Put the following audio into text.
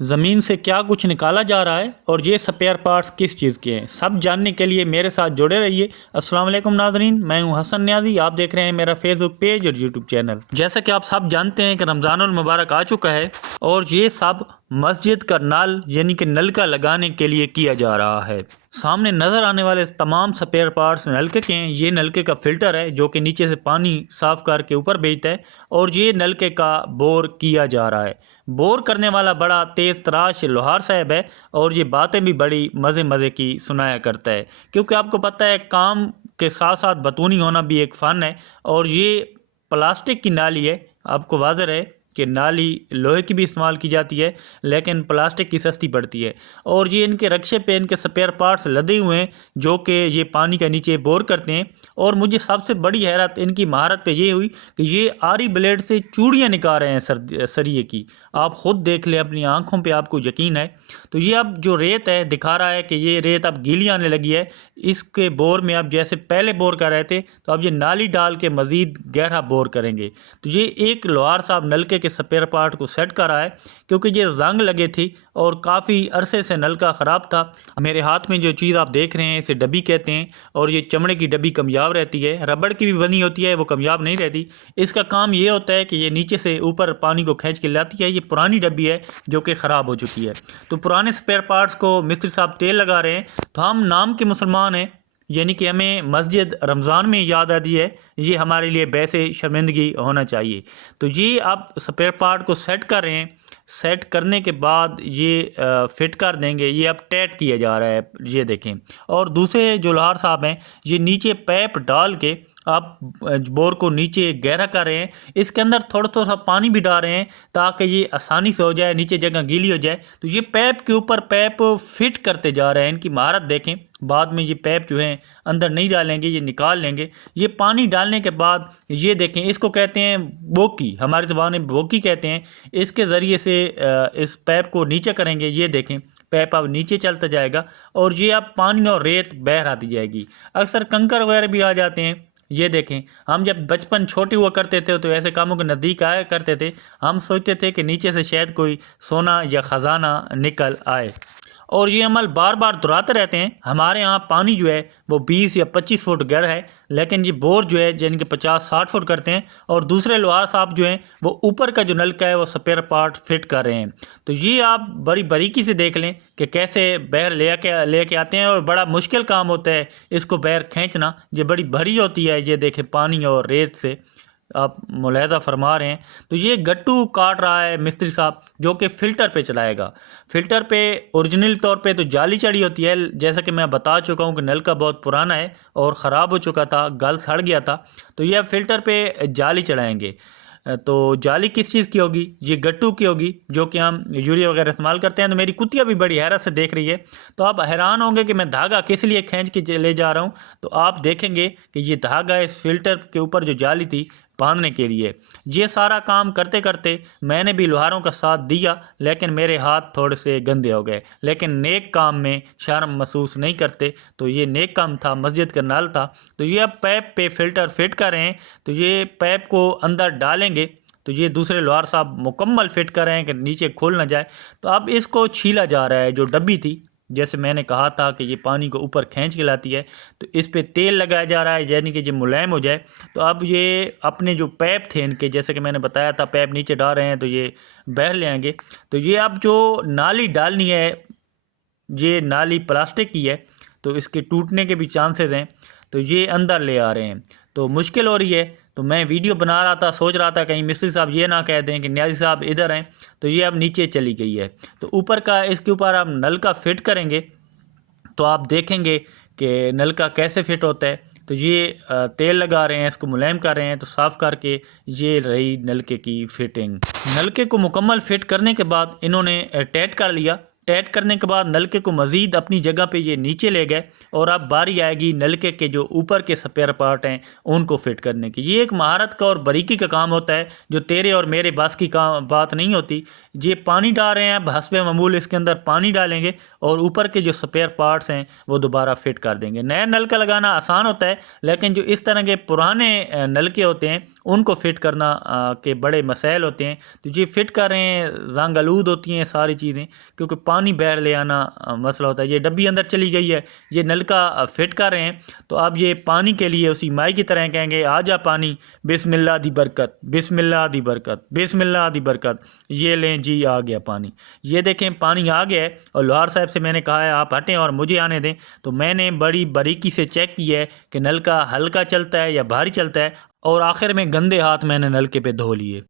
ज़मीन से क्या कुछ निकाला जा रहा है और ये स्पेयर पार्ट्स किस चीज़ के हैं, सब जानने के लिए मेरे साथ जुड़े रहिए। अस्सलाम वालेकुम नाजरीन, मैं हूं हसन न्याजी। आप देख रहे हैं मेरा फेसबुक पेज और यूट्यूब चैनल। जैसा कि आप सब जानते हैं कि रमज़ानुल मुबारक आ चुका है और ये सब मस्जिद का नल यानी कि नलका लगाने के लिए किया जा रहा है। सामने नज़र आने वाले तमाम स्पेयर पार्ट्स नलके के हैं। ये नलके का फ़िल्टर है जो कि नीचे से पानी साफ़ करके ऊपर भेजता है और ये नलके का बोर किया जा रहा है। बोर करने वाला बड़ा तेज़ तराश लोहार साहब है और ये बातें भी बड़ी मज़े मज़े की सुनाया करता है, क्योंकि आपको पता है काम के साथ साथ बतूनी होना भी एक फ़न है। और ये प्लास्टिक की नाली है, आपको वाज़ेह है कि नाली लोहे की भी इस्तेमाल की जाती है लेकिन प्लास्टिक की सस्ती पड़ती है। और ये इनके रक्शे पे इनके स्पेयर पार्ट्स लदे हुए हैं जो कि ये पानी का नीचे बोर करते हैं। और मुझे सबसे बड़ी हैरत इनकी महारत पे ये हुई कि ये आरी ब्लेड से चूड़ियाँ निकाल रहे हैं सरिये की। आप ख़ुद देख लें अपनी आंखों पे, आपको यकीन है। तो ये अब जो रेत है दिखा रहा है कि ये रेत अब गीली आने लगी है। इसके बोर में अब जैसे पहले बोर कर रहे थे तो अब ये नाली डाल के मज़ीद गहरा बोर करेंगे। तो ये एक लोहार साहब नलके के स्पेयर पार्ट को सेट कर रहा है क्योंकि ये जंग लगे थी और काफ़ी अरसे से नलका ख़राब था। मेरे हाथ में जो चीज़ आप देख रहे हैं इसे डब्बी कहते हैं और ये चमड़े की डब्बी कामयाब रहती है, रबड़ की भी बनी होती है, वो कामयाब नहीं रहती। इसका काम ये होता है कि ये नीचे से ऊपर पानी को खींच के लाती है। ये पुरानी डब्बी है जो कि ख़राब हो चुकी है। तो पुराने स्पेयर पार्ट्स को मिस्त्री साहब तेल लगा रहे हैं। तो हम नाम के मुसलमान हैं, यानी कि हमें मस्जिद रमज़ान में याद आती है, ये हमारे लिए वैसे शर्मिंदगी होना चाहिए। तो ये आप स्पेयर पार्ट को सेट कर रहे हैं। सेट करने के बाद ये फिट कर देंगे। ये अब टाइट किया जा रहा है, ये देखें। और दूसरे जो लोहार साहब हैं ये नीचे पैप डाल के आप बोर को नीचे गहरा कर रहे हैं। इसके अंदर थोड़ा थोड़ा सा पानी भी डाल रहे हैं ताकि ये आसानी से हो जाए, नीचे जगह गीली हो जाए। तो ये पैप के ऊपर पैप फिट करते जा रहे हैं। इनकी महारत देखें। बाद में ये पैप जो है अंदर नहीं डालेंगे, ये निकाल लेंगे। ये पानी डालने के बाद ये देखें, इसको कहते हैं बोकी, हमारी ज़बान में बोकी कहते हैं। इसके ज़रिए से इस पैप को नीचे करेंगे। ये देखें पैप अब नीचे चलता जाएगा और ये अब पानी और रेत बह आती जाएगी। अक्सर कंकर वगैरह भी आ जाते हैं। ये देखें, हम जब बचपन छोटे हुआ करते थे तो ऐसे कामों के नज़दीक आया करते थे। हम सोचते थे कि नीचे से शायद कोई सोना या ख़जाना निकल आए और ये अमल बार बार दोहराते रहते हैं। हमारे यहाँ पानी जो है वो 20 या 25 फुट गहरा है, लेकिन ये बोर जो है यानी कि 50-60 फुट करते हैं। और दूसरे लोहार साहब जो हैं वो ऊपर का जो नलका है वो स्पेयर पार्ट फिट कर रहे हैं। तो ये आप बड़ी बारीकी से देख लें कि कैसे बहर ले के आते हैं और बड़ा मुश्किल काम होता है इसको बहर खींचना। ये बड़ी भारी होती है। ये देखें पानी और रेत से आप मुलाहिज़ा फरमा रहे हैं। तो ये गट्टू काट रहा है मिस्त्री साहब जो कि फ़िल्टर पे चलाएगा। फ़िल्टर पे ओरिजिनल तौर पे तो जाली चढ़ी होती है, जैसा कि मैं बता चुका हूँ कि नलका बहुत पुराना है और ख़राब हो चुका था, गल सड़ गया था। तो ये अब फ़िल्टर पे जाली चढ़ाएंगे। तो जाली किस चीज़ की होगी? ये गट्टू की होगी जो कि हम यूरिया वगैरह इस्तेमाल करते हैं। तो मेरी कुतिया भी बड़ी हैरत से देख रही है। तो आप हैरान होंगे कि मैं धागा किस लिए खींच के ले जा रहा हूँ। तो आप देखेंगे कि ये धागा इस फिल्टर के ऊपर जो जाली थी बांधने के लिए। ये सारा काम करते करते मैंने भी लोहारों का साथ दिया, लेकिन मेरे हाथ थोड़े से गंदे हो गए। लेकिन नेक काम में शर्म महसूस नहीं करते। तो ये नेक काम था, मस्जिद का नल था। तो ये अब पैप पे फ़िल्टर फिट कर रहे हैं। तो ये पैप को अंदर डालेंगे। तो ये दूसरे लोहार साहब मुकम्मल फिट कर रहे हैं कि नीचे खोल ना जाए। तो अब इसको छीला जा रहा है। जो डब्बी थी, जैसे मैंने कहा था कि ये पानी को ऊपर खींच के लाती है, तो इस पे तेल लगाया जा रहा है यानी कि ये मुलायम हो जाए। तो अब ये अपने जो पैप थे इनके, जैसे कि मैंने बताया था पैप नीचे डाल रहे हैं तो ये बहर ले आएंगे। तो ये अब जो नाली डालनी है, ये नाली प्लास्टिक की है तो इसके टूटने के भी चांसेस हैं। तो ये अंदर ले आ रहे हैं तो मुश्किल हो रही है। तो मैं वीडियो बना रहा था, सोच रहा था कहीं मिस्त्री साहब ये ना कह दें कि न्याजी साहब इधर हैं। तो ये अब नीचे चली गई है। तो ऊपर का इसके ऊपर आप नल का फिट करेंगे तो आप देखेंगे कि नल का कैसे फिट होता है। तो ये तेल लगा रहे हैं, इसको मुलायम कर रहे हैं। तो साफ़ करके ये रही नलके की फिटिंग। नलके को मुकम्मल फिट करने के बाद इन्होंने टाइट कर लिया। टाइट करने के बाद नलके को मज़ीद अपनी जगह पे ये नीचे ले गए और अब बारी आएगी नलके के जो ऊपर के स्पेयर पार्ट हैं उनको फिट करने की। ये एक महारत का और बारीकी का काम होता है जो तेरे और मेरे बस की काम बात नहीं होती। ये पानी डाल रहे हैं, अब हस्बे मामूल इसके अंदर पानी डालेंगे और ऊपर के जो स्पेयर पार्ट्स हैं वो दोबारा फिट कर देंगे। नया नलका लगाना आसान होता है, लेकिन जो इस तरह के पुराने नलके होते हैं उनको फिट करना के बड़े मसाइल होते हैं। तो ये फिट कर रहे हैं, जंग आलूद होती हैं सारी चीज़ें, क्योंकि पानी बाहर ले आना मसला होता है। ये डब्बी अंदर चली गई है, ये नलका फिट कर रहे हैं। तो अब ये पानी के लिए उसी माई की तरह कहेंगे, आ जा पानी, बिस्मिल्लाह दी बरकत, बिस्मिल्लाह दी बरकत, बिस्मिल्लाह दी बरकत। ये लें जी, आ गया पानी। ये देखें पानी आ गया है, और लोहार साहब से मैंने कहा है आप हटें और मुझे आने दें। तो मैंने बड़ी बारीकी से चेक किया है कि नलका हल्का चलता है या भारी चलता है, और आखिर में गंदे हाथ मैंने नलके पे धो लिए।